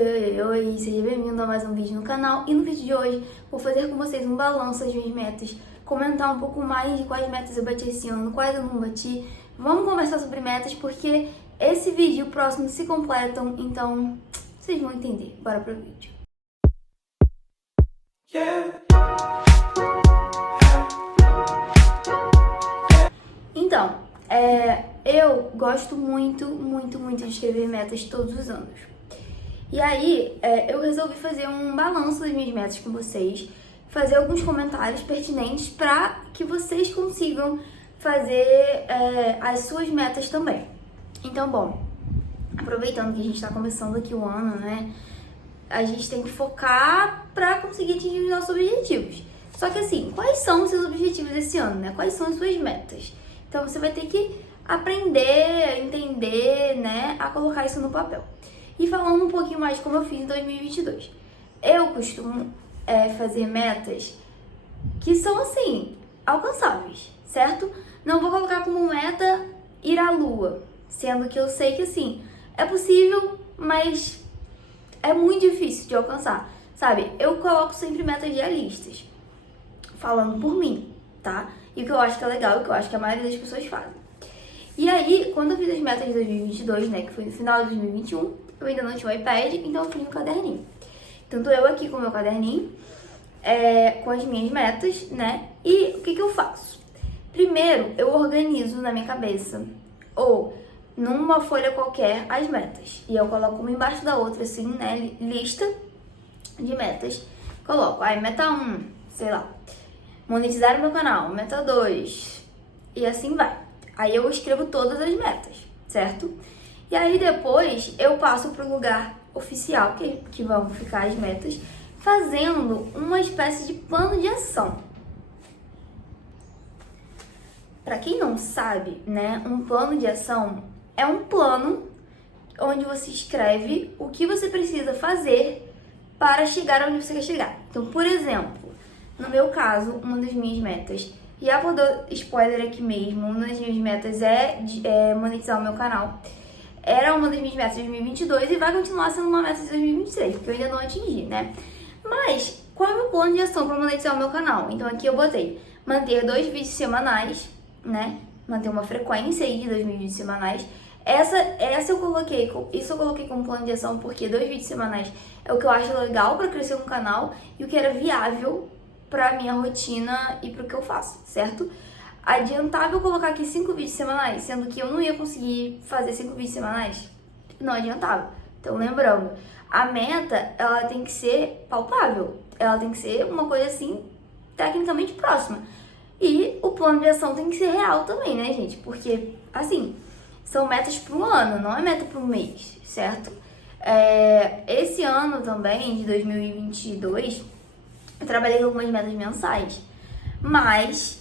Oi, seja bem-vindo a mais um vídeo no canal. E no vídeo de hoje vou fazer com vocês um balanço das minhas metas, comentar um pouco mais de quais metas eu bati esse ano, quais eu não bati. Vamos conversar sobre metas porque esse vídeo e o próximo se completam, então vocês vão entender. Bora pro vídeo. Então, eu gosto muito de escrever metas todos os anos. E aí, eu resolvi fazer um balanço das minhas metas com vocês, fazer alguns comentários pertinentes para que vocês consigam fazer as suas metas também. Então, bom, aproveitando que a gente está começando aqui o ano, né, a gente tem que focar para conseguir atingir os nossos objetivos. Só que assim, quais são os seus objetivos esse ano, né? Quais são as suas metas? Então, você vai ter que aprender, entender, né, a colocar isso no papel. E falando um pouquinho mais de como eu fiz em 2022. Eu costumo fazer metas que são, assim, alcançáveis, certo? Não vou colocar como meta ir à lua, sendo que eu sei que, assim, é possível, mas é muito difícil de alcançar, sabe? Eu coloco sempre metas realistas, falando por mim, tá? E o que eu acho que é legal, o que eu acho que a maioria das pessoas fazem. E aí, quando eu fiz as metas de 2022, né, que foi no final de 2021, eu ainda não tinha o iPad, então eu fiz no caderninho. Então, tô eu aqui com o meu caderninho, com as minhas metas, né, e o que eu faço? Primeiro, eu organizo na minha cabeça, ou numa folha qualquer, as metas. E eu coloco uma embaixo da outra, assim, né, lista de metas. Coloco, meta 1, sei lá, monetizar o meu canal, meta 2, e assim vai. Aí eu escrevo todas as metas, certo? E aí depois eu passo para o lugar oficial, que vão ficar as metas, fazendo uma espécie de plano de ação. Para quem não sabe, né, um plano de ação é um plano onde você escreve o que você precisa fazer para chegar onde você quer chegar. Então, por exemplo, no meu caso, uma das minhas metas, já vou dar spoiler aqui mesmo, uma das minhas metas é monetizar o meu canal. Era uma das minhas metas de 2022 e vai continuar sendo uma meta de 2023, porque eu ainda não atingi, né? Mas, qual é o meu plano de ação para monetizar o meu canal? Então aqui eu botei manter 2 vídeos semanais, né? Manter uma frequência aí de 2 vídeos semanais. Isso eu coloquei como plano de ação porque 2 vídeos semanais é o que eu acho legal para crescer no canal e o que era viável pra minha rotina e pro que eu faço, certo? Adiantava eu colocar aqui 5 vídeos semanais, sendo que eu não ia conseguir fazer 5 vídeos semanais? Não adiantava. Então, lembrando, a meta, ela tem que ser palpável. Ela tem que ser uma coisa, assim, tecnicamente próxima. E o plano de ação tem que ser real também, né, gente? Porque, assim, são metas para um ano, não é meta para um mês, certo? Esse ano também, de 2022... eu trabalhei com algumas metas mensais, mas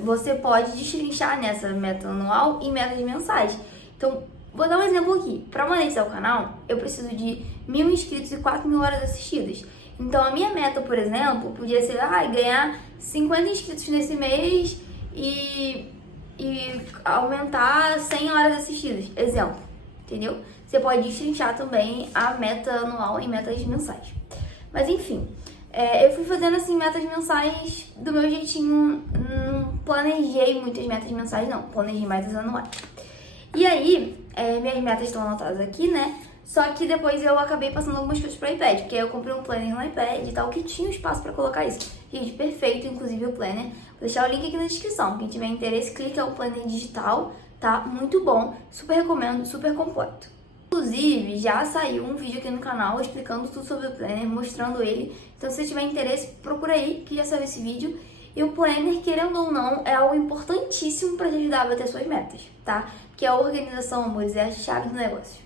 você pode destrinchar nessa meta anual em metas mensais. Então, vou dar um exemplo aqui. Para monetizar o canal, eu preciso de 1.000 inscritos e 4.000 horas assistidas. Então, a minha meta, por exemplo, podia ser ganhar 50 inscritos nesse mês e aumentar 100 horas assistidas. Exemplo, entendeu? Você pode destrinchar também a meta anual em metas mensais. Mas, enfim... eu fui fazendo, assim, metas mensais do meu jeitinho, não planejei muitas metas mensais, não, planejei metas anuais. E aí, minhas metas estão anotadas aqui, né, só que depois eu acabei passando algumas coisas pro iPad, porque aí eu comprei um planner no iPad e tal, que tinha espaço pra colocar isso. Gente, perfeito, inclusive o planner, vou deixar o link aqui na descrição, quem tiver interesse, clica no planner digital, tá, muito bom, super recomendo, super completo. Inclusive, já saiu um vídeo aqui no canal explicando tudo sobre o planner, mostrando ele. Então, se você tiver interesse, procura aí, que já saiu esse vídeo. E o planner, querendo ou não, é algo importantíssimo para te ajudar a bater suas metas, tá? Porque a organização, amores, é a chave do negócio.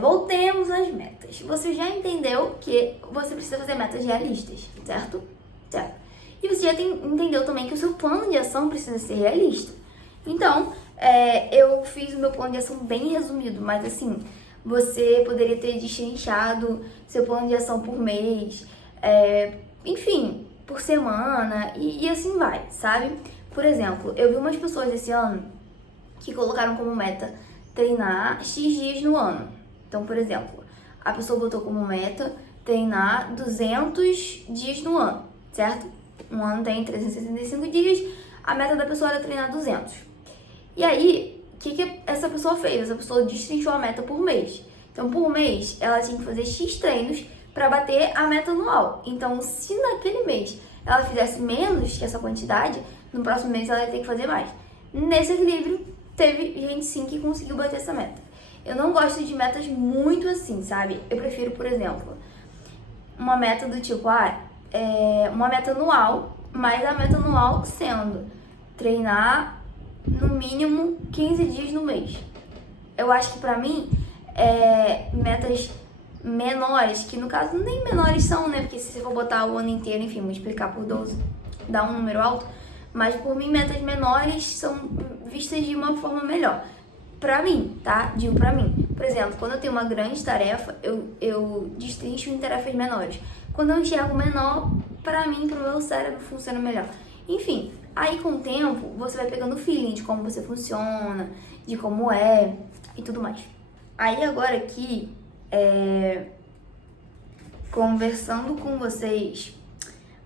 Voltemos às metas. Você já entendeu que você precisa fazer metas realistas, certo? Certo. E você já entendeu também que o seu plano de ação precisa ser realista. Então, eu fiz o meu plano de ação bem resumido, mas assim... você poderia ter destrinchado seu plano de ação por mês, enfim, por semana e assim vai, sabe? Por exemplo, eu vi umas pessoas esse ano que colocaram como meta treinar X dias no ano. Então, por exemplo, a pessoa botou como meta treinar 200 dias no ano, certo? Um ano tem 365 dias, a meta da pessoa era treinar 200. E aí, o que essa pessoa fez? Essa pessoa destrinchou a meta por mês. Então, por mês, ela tinha que fazer X treinos para bater a meta anual. Então, se naquele mês ela fizesse menos que essa quantidade, no próximo mês ela ia ter que fazer mais. Nesse equilíbrio, teve gente sim que conseguiu bater essa meta. Eu não gosto de metas muito assim, sabe? Eu prefiro, por exemplo, uma meta do tipo, uma meta anual, mas a meta anual sendo treinar no mínimo 15 dias no mês. Eu acho que pra mim, metas menores, que no caso nem menores são, né? Porque se você for botar o ano inteiro, enfim, multiplicar por 12, dá um número alto. Mas por mim, metas menores são vistas de uma forma melhor. Pra mim, tá? Digo pra mim. Por exemplo, quando eu tenho uma grande tarefa, eu destrincho em tarefas menores. Quando eu enxergo menor, pra mim, pro meu cérebro, funciona melhor. Enfim, aí com o tempo, você vai pegando o feeling de como você funciona, de como é e tudo mais. Aí agora aqui, conversando com vocês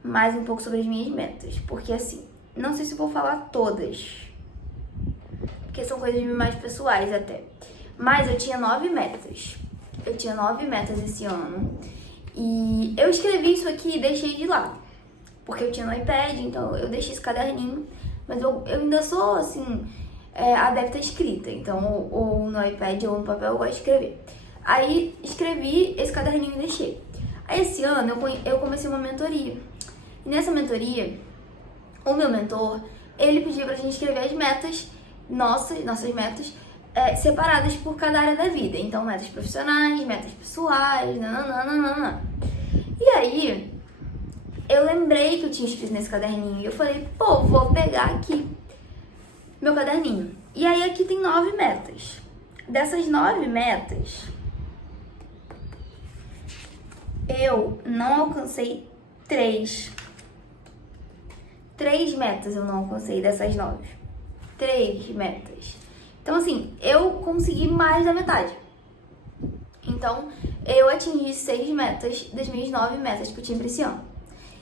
mais um pouco sobre as minhas metas. Porque assim, não sei se vou falar todas, porque são coisas mais pessoais até. Mas eu tinha 9 metas. Eu tinha 9 metas esse ano. E eu escrevi isso aqui e deixei de lado. Porque eu tinha no iPad, então eu deixei esse caderninho. Mas eu ainda sou, assim, adepta à escrita. Então, ou no iPad ou no papel, eu gosto de escrever. Aí, escrevi esse caderninho e deixei. Aí, esse ano, eu comecei uma mentoria. E nessa mentoria, o meu mentor, ele pediu pra gente escrever as metas, nossas metas, separadas por cada área da vida. Então, metas profissionais, metas pessoais, nananana. E aí, eu lembrei que eu tinha escrito nesse caderninho. E eu falei, vou pegar aqui meu caderninho. E aí, aqui tem 9 metas. Dessas 9 metas, eu não alcancei 3. 3 metas eu não alcancei dessas 9. 3 metas. Então, assim, eu consegui mais da metade. Então, eu atingi 6 metas das minhas 9 metas que eu tinha pra esse ano.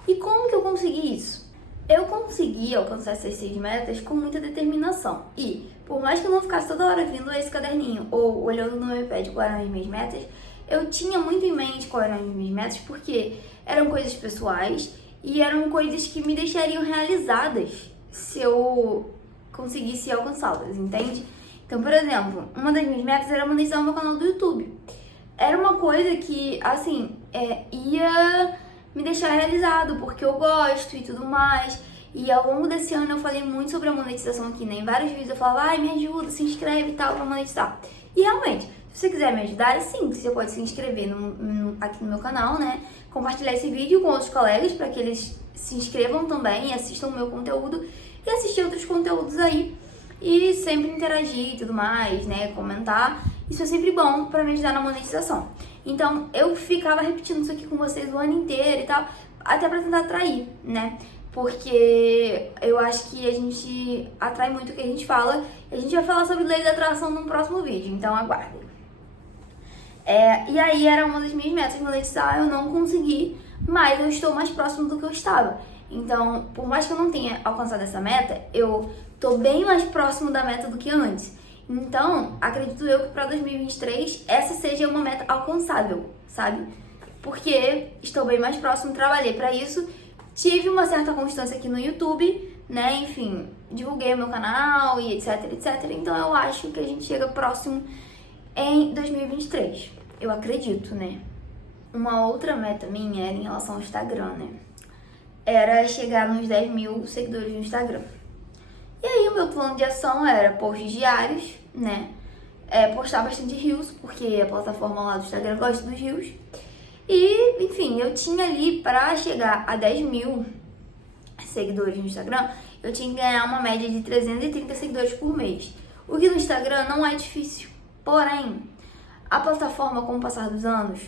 E como que eu consegui isso? Eu consegui alcançar essas 6 metas com muita determinação. E, por mais que eu não ficasse toda hora vindo esse caderninho ou olhando no meu iPad quais eram as minhas metas, eu tinha muito em mente quais eram as minhas metas, porque eram coisas pessoais e eram coisas que me deixariam realizadas se eu conseguisse alcançá-las, entende? Então, por exemplo, uma das minhas metas era monetizar o meu canal do YouTube. Era uma coisa que, assim, ia me deixar realizado, porque eu gosto e tudo mais. E ao longo desse ano eu falei muito sobre a monetização aqui, né? Em vários vídeos eu falava, me ajuda, se inscreve e tal pra monetizar. E realmente, se você quiser me ajudar, sim, você pode se inscrever aqui no meu canal, né? Compartilhar esse vídeo com outros colegas para que eles se inscrevam também e assistam o meu conteúdo e assistir outros conteúdos aí. E sempre interagir e tudo mais, né? Comentar. Isso é sempre bom pra me ajudar na monetização. Então, eu ficava repetindo isso aqui com vocês o ano inteiro e tal, até pra tentar atrair, né? Porque eu acho que a gente atrai muito o que a gente fala. E a gente vai falar sobre lei da atração num próximo vídeo, então aguardem. E aí era uma das minhas metas monetizar, eu não consegui, mas eu estou mais próximo do que eu estava. Então, por mais que eu não tenha alcançado essa meta, eu tô bem mais próximo da meta do que antes. Então, acredito eu que para 2023 essa seja uma meta alcançável, sabe? Porque estou bem mais próximo, trabalhei para isso, tive uma certa constância aqui no YouTube, né? Enfim, divulguei o meu canal e etc, etc. Então, eu acho que a gente chega próximo em 2023. Eu acredito, né? Uma outra meta minha era em relação ao Instagram, né? Era chegar nos 10 mil seguidores no Instagram. E aí o meu plano de ação era posts diários, né? Postar bastante reels, porque a plataforma lá do Instagram gosta dos reels. E, enfim, eu tinha ali, para chegar a 10 mil seguidores no Instagram, eu tinha que ganhar uma média de 330 seguidores por mês. O que no Instagram não é difícil. Porém, a plataforma, com o passar dos anos,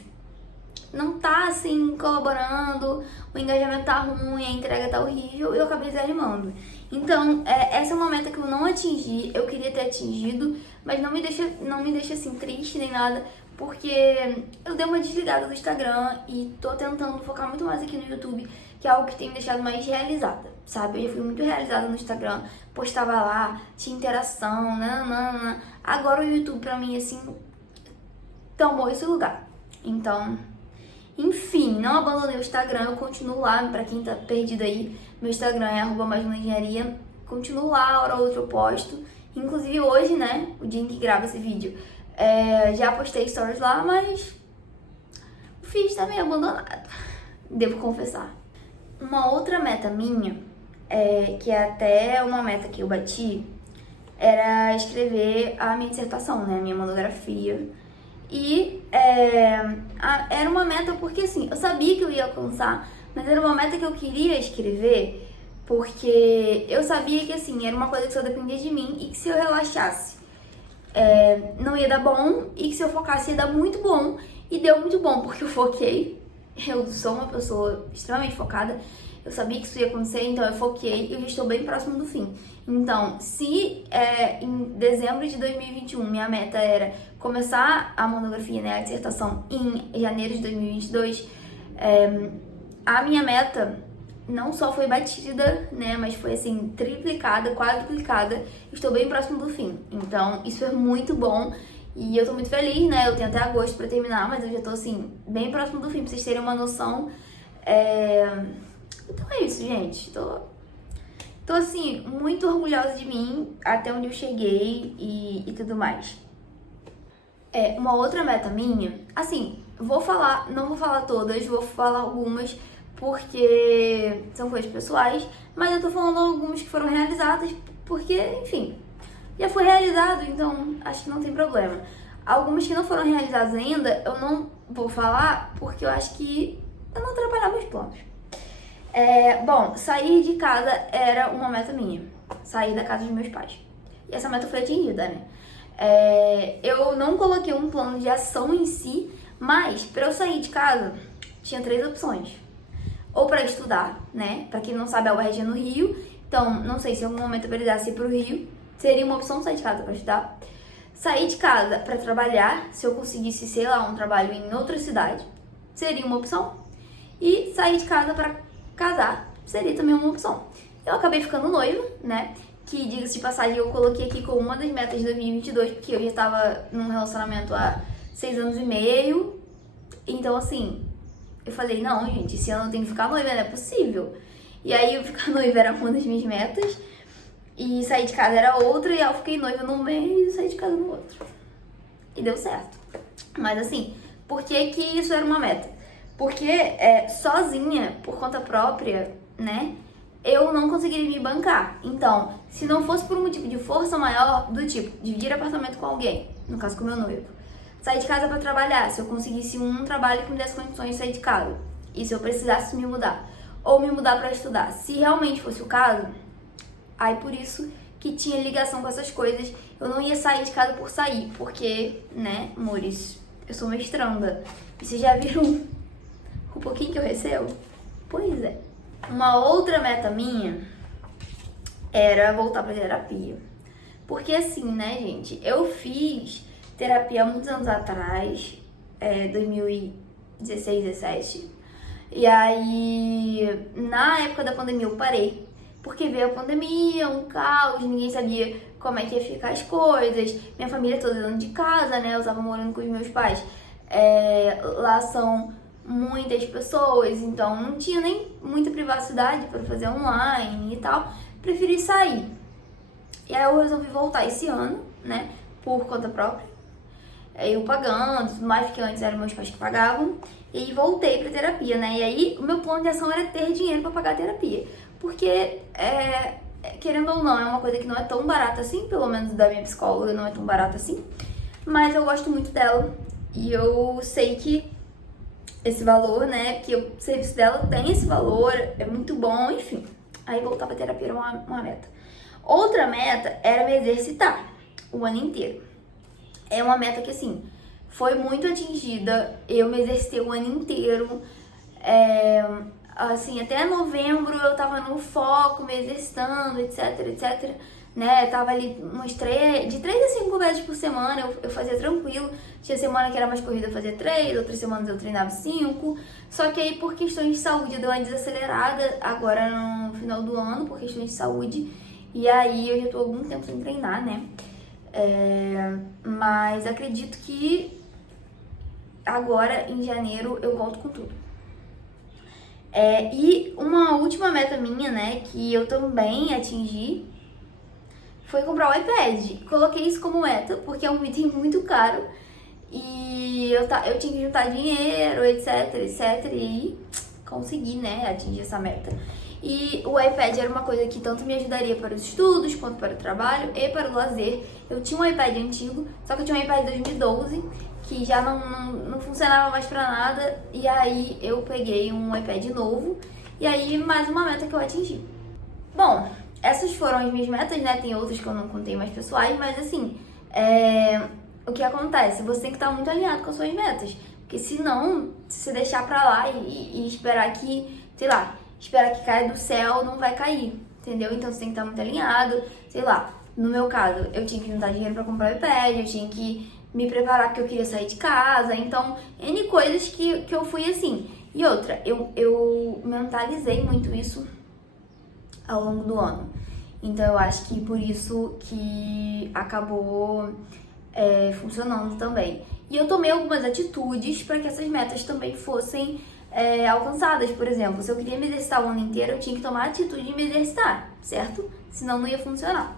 não tá assim colaborando, o engajamento tá ruim, a entrega tá horrível e eu acabei desanimando. Então, essa é uma meta que eu não atingi, eu queria ter atingido, mas não me deixa assim triste nem nada, porque eu dei uma desligada do Instagram e tô tentando focar muito mais aqui no YouTube, que é algo que tem me deixado mais realizada, sabe? Eu já fui muito realizada no Instagram, postava lá, tinha interação, nananana. Agora o YouTube pra mim, assim, tomou esse lugar. Então, enfim, não abandonei o Instagram, eu continuo lá, pra quem tá perdido aí, meu Instagram é @maisoneengenharia, continuo lá, hora ou outra eu posto. Inclusive hoje, né, o dia em que gravo esse vídeo, já postei stories lá, mas o feed tá meio abandonado, devo confessar. Uma outra meta minha, que é até uma meta que eu bati, era escrever a minha dissertação, né, a minha monografia. E era uma meta porque, assim, eu sabia que eu ia alcançar, mas era uma meta que eu queria escrever porque eu sabia que, assim, era uma coisa que só dependia de mim e que se eu relaxasse, não ia dar bom, e que se eu focasse ia dar muito bom, e deu muito bom porque eu foquei. Eu sou uma pessoa extremamente focada, eu sabia que isso ia acontecer, então eu foquei e eu já estou bem próximo do fim. Então, se em dezembro de 2021 minha meta era começar a monografia, né, a dissertação, em janeiro de 2022, a minha meta não só foi batida, né, mas foi assim, triplicada, quadruplicada. Estou bem próximo do fim. Então, isso é muito bom. E eu tô muito feliz, né? Eu tenho até agosto pra terminar, mas eu já tô, assim, bem próximo do fim, pra vocês terem uma noção. Então é isso, gente. Tô assim, muito orgulhosa de mim, até onde eu cheguei e tudo mais. Uma outra meta minha, assim, não vou falar todas, vou falar algumas, porque são coisas pessoais, mas eu tô falando algumas que foram realizadas, porque, enfim, já foi realizado, então acho que não tem problema. Algumas que não foram realizadas ainda, eu não vou falar, porque eu acho que eu não atrapalhar meus planos. Bom, sair de casa era uma meta minha, sair da casa dos meus pais. E essa meta foi atingida, né? Eu não coloquei um plano de ação em si, mas pra eu sair de casa, tinha 3 opções. Ou pra estudar, né? Pra quem não sabe, a UERJ é no Rio, então não sei se em algum momento eu precisasse ir pro Rio, seria uma opção sair de casa pra estudar. Sair de casa pra trabalhar, se eu conseguisse, sei lá, um trabalho em outra cidade, seria uma opção. E sair de casa pra casar seria também uma opção. Eu acabei ficando noiva, né? Que, diga-se de passagem, eu coloquei aqui como uma das metas de 2022, porque eu já estava num relacionamento há 6 anos e meio. Então, assim, eu falei, não, gente, esse ano eu tenho que ficar noiva, não é possível. E aí, eu ficar noiva era uma das minhas metas. E sair de casa era outra, e eu fiquei noiva num mês e saí de casa no outro. E deu certo. Mas assim, por que que isso era uma meta? Porque sozinha, por conta própria, né, eu não conseguiria me bancar. Então, se não fosse por um motivo de força maior, do tipo, dividir apartamento com alguém, no caso com meu noivo, sair de casa pra trabalhar, se eu conseguisse um trabalho que me desse condições de sair de casa, e se eu precisasse me mudar, ou me mudar pra estudar, se realmente fosse o caso, aí por isso que tinha ligação com essas coisas, eu não ia sair de casa por sair, porque, né, amores, eu sou mestranda. E vocês já viram o pouquinho que eu recebo? Pois é. Uma outra meta minha era voltar pra terapia. Porque assim, né, gente, eu fiz terapia há muitos anos atrás, 2016, 17. E aí, na época da pandemia eu parei. Porque veio a pandemia, um caos, ninguém sabia como é que ia ficar as coisas. Minha família toda dentro de casa, né? Eu tava morando com os meus pais. Lá são muitas pessoas, então não tinha nem muita privacidade para fazer online e tal. Preferi sair. E aí eu resolvi voltar esse ano, né? Por conta própria. Eu pagando, tudo mais, porque antes eram meus pais que pagavam. E aí voltei pra terapia, né? E aí o meu plano de ação era ter dinheiro pra pagar a terapia. Porque, querendo ou não, é uma coisa que não é tão barata assim, pelo menos da minha psicóloga não é tão barata assim. Mas eu gosto muito dela e eu sei que esse valor, né, que o serviço dela tem esse valor, é muito bom, enfim. Aí voltar pra terapia era uma meta. Outra meta era me exercitar o ano inteiro. É uma meta que, assim, foi muito atingida. Eu me exercitei o ano inteiro. Assim, até novembro eu tava no foco, me exercitando, etc, etc. né? Tava ali de 3 a 5 vezes por semana, eu fazia tranquilo. Tinha semana que era mais corrida, eu fazia 3, outras semanas eu treinava 5. Só que aí, por questões de saúde, deu uma desacelerada agora no final do ano, por questões de saúde. E aí eu já tô há algum tempo sem treinar, né? Mas acredito que agora, em janeiro, eu volto com tudo. E uma última meta minha, né, que eu também atingi, foi comprar o iPad. Coloquei isso como meta, porque é um item muito caro. E eu tinha que juntar dinheiro, etc. E consegui, né, atingir essa meta. E o iPad era uma coisa que tanto me ajudaria para os estudos, quanto para o trabalho e para o lazer. Eu tinha um iPad antigo, só que eu tinha um iPad de 2012, que já não funcionava mais pra nada. E aí eu peguei um iPad novo, e aí mais uma meta que eu atingi. Bom, essas foram as minhas metas, né? Tem outras que eu não contei mais pessoais, mas assim, o que acontece? Você tem que estar muito alinhado com as suas metas. Porque senão, se você deixar pra lá e esperar que, sei lá, esperar que caia do céu, não vai cair, entendeu? Então você tem que estar muito alinhado, sei lá. No meu caso, eu tinha que juntar dinheiro pra comprar o iPad, eu tinha que me preparar porque eu queria sair de casa, então, N coisas que eu fui assim. E outra, eu mentalizei muito isso ao longo do ano. Então eu acho que por isso que acabou funcionando também. E eu tomei algumas atitudes para que essas metas também fossem alcançadas. Por exemplo, se eu queria me exercitar o ano inteiro, eu tinha que tomar a atitude de me exercitar, certo? Senão não ia funcionar.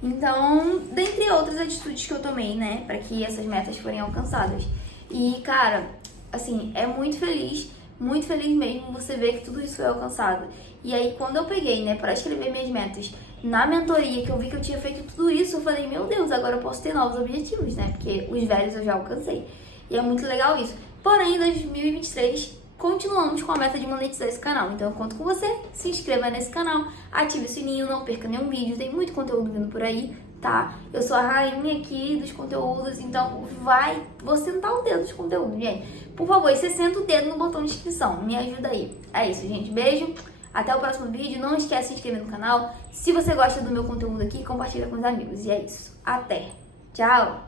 Então, dentre outras atitudes que eu tomei, né, para que essas metas forem alcançadas. E, cara, assim, é muito feliz mesmo você ver que tudo isso foi alcançado. E aí, quando eu peguei, né, para escrever minhas metas na mentoria, que eu vi que eu tinha feito tudo isso, eu falei, meu Deus, agora eu posso ter novos objetivos, né, porque os velhos eu já alcancei. E é muito legal isso. Porém, em 2023, continuamos com a meta de monetizar esse canal. Então eu conto com você, se inscreva nesse canal, ative o sininho, não perca nenhum vídeo, tem muito conteúdo vindo por aí, tá? Eu sou a rainha aqui dos conteúdos, então vou sentar o dedo dos conteúdos, gente. Por favor, você senta o dedo no botão de inscrição, me ajuda aí. É isso, gente, beijo, até o próximo vídeo, não esquece de se inscrever no canal. Se você gosta do meu conteúdo aqui, compartilha com os amigos, e é isso. Até, tchau!